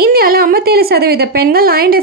இந்தியாவில் ஐம்பத்தேழு சதவீத பெண்கள் அயன்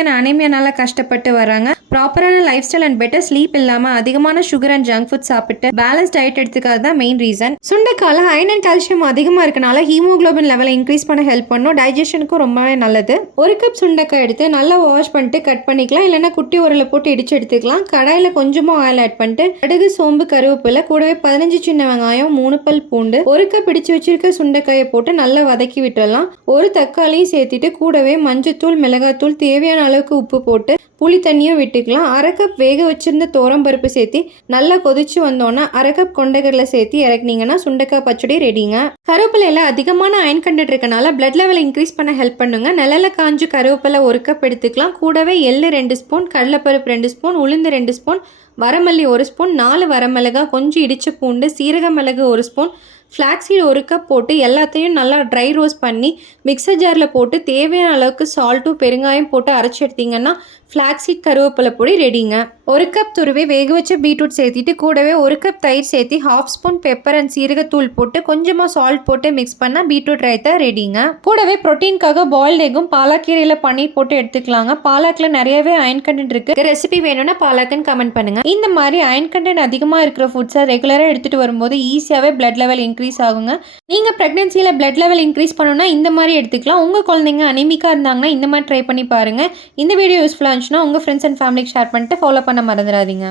அண்ட் அனிமியனால் கஷ்டப்பட்டு வராங்க ப்ராப்பரான life style and better sleep இல்லாமல் அதிகமான சுகர் அண்ட் ஜங்க் ஃபுட் சாப்பிட்டு பேலன்ஸ் டயட் எடுத்துக்காது தான் மெயின் ரீசன் சுண்டைக்கால அயன் அண்ட் கால்சியம் அதிகமாக இருக்கனால ஹீமோகுளோபின் லெவலை இன்க்ரீஸ் பண்ண ஹெல்ப் பண்ணும். டைஜஷனுக்கும் ரொம்பவே நல்லது. ஒரு கப் சுண்டைக்காய் எடுத்து நல்லா வாஷ் பண்ணிட்டு கட் பண்ணிக்கலாம். இல்லைன்னா குட்டி உரலை போட்டு இடிச்சு எடுத்துக்கலாம். கடாயில் கொஞ்சமாக ஆயில் ஆட் பண்ணிட்டு கடுகு சோம்பு கருவேப்பிலை கூடவே பதினஞ்சு சின்ன வெங்காயம் மூணு பல் பூண்டு ஒரு கப் பிடிச்சு வச்சிருக்க சுண்டைக்காயை போட்டு நல்லா வதக்கி விட்டுடலாம். ஒரு தக்காளியும் சேர்த்துட்டு கூடவே மஞ்சத்தூள் மிளகாத்தூள் தேவையான அளவுக்கு உப்பு போட்டு புளி தண்ணியும் விட்டுக்கலாம். அரை கப் வேக வச்சுருந்த தோரம் பருப்பு சேர்த்து நல்லா கொதிச்சு வந்தோன்னா அரை கப் கொண்டைக்கடலை சேர்த்து இறக்குனீங்கன்னா சுண்டைக்காய் பச்சடி ரெடிங்க கருவேப்பிலையில் அதிகமான அயன் கண்டென்ட் இருக்கனால பிளட் லெவல் இன்க்ரீஸ் பண்ண ஹெல்ப் பண்ணுங்க. நிழல காஞ்சு கருவேப்பிலை ஒரு கப் எடுத்துக்கலாம். கூடவே எள்ளு ரெண்டு ஸ்பூன் கடலைப்பருப்பு ரெண்டு ஸ்பூன் உளுந்து ரெண்டு ஸ்பூன் வரமல்லி ஒரு ஸ்பூன் நாலு வரமிளகா கொஞ்சம் இடிச்ச பூண்டு சீரக மிளகு ஒரு ஸ்பூன் ஃப்ளாக்ஸீட் ஒரு கப் போட்டு எல்லாத்தையும் நல்லா ட்ரை ரோஸ்ட் பண்ணி மிக்சர் ஜாரில் போட்டு தேவையான அளவுக்கு சால்ட்டும் பெருங்காயம் போட்டு அரைச்சி எடுத்தீங்கன்னா ஃப்ளாக்ஸீட் கருவேப்பிலை பொடி ரெடிங்க ஒரு கப் துருவி வேக வச்ச பீட்ரூட் சேர்த்திட்டு கூடவே ஒரு கப் தயிர் சேர்த்து ஹாஃப் ஸ்பூன் பெப்பர் அண்ட் சீரகத்தூள் போட்டு கொஞ்சமாக சால்ட் போட்டு மிக்ஸ் பண்ணால் பீட்ரூட் ரைத்தா ரெடிங்க கூடவே ப்ரோட்டீனுக்காக பாயில்ட் எக்கும் பாலாக்கீரையில் பன்னீர் போட்டு எடுத்துக்கலாங்க. பாலாக்கில் நிறையவே அயன் கண்டென்ட் இருக்குது ரெசிபி வேணும்னா பாலாக்குன்னு கமெண்ட் பண்ணுங்க. இந்த மாதிரி அயன் கண்டென்ட் அதிகமாக இருக்கிற ஃபுட்ஸை ரெகுலராக எடுத்துகிட்டு வரும்போது ஈஸியாகவே பிளட் லெவல் இன்க்ரீஸ் ஆகுங்க. நீங்கள் ப்ரெக்னென்சியில் பிளட் லெவல் இன்க்ரீஸ் பண்ணணும்னா இந்த மாதிரி எடுத்துக்கலாம். உங்கள் குழந்தைங்க அனிமிக்காக இருந்தாங்கன்னா இந்த மாதிரி ட்ரை பண்ணி பாருங்கள் இந்த வீடியோ யூஸ்ஃபுல்லாக இருந்துச்சுன்னா உங்கள் ஃப்ரெண்ட்ஸ் அண்ட் ஃபேமிலிக்கு ஷேர் பண்ணிட்டு ஃபாலோ பண்ண மறந்துடாதீங்க.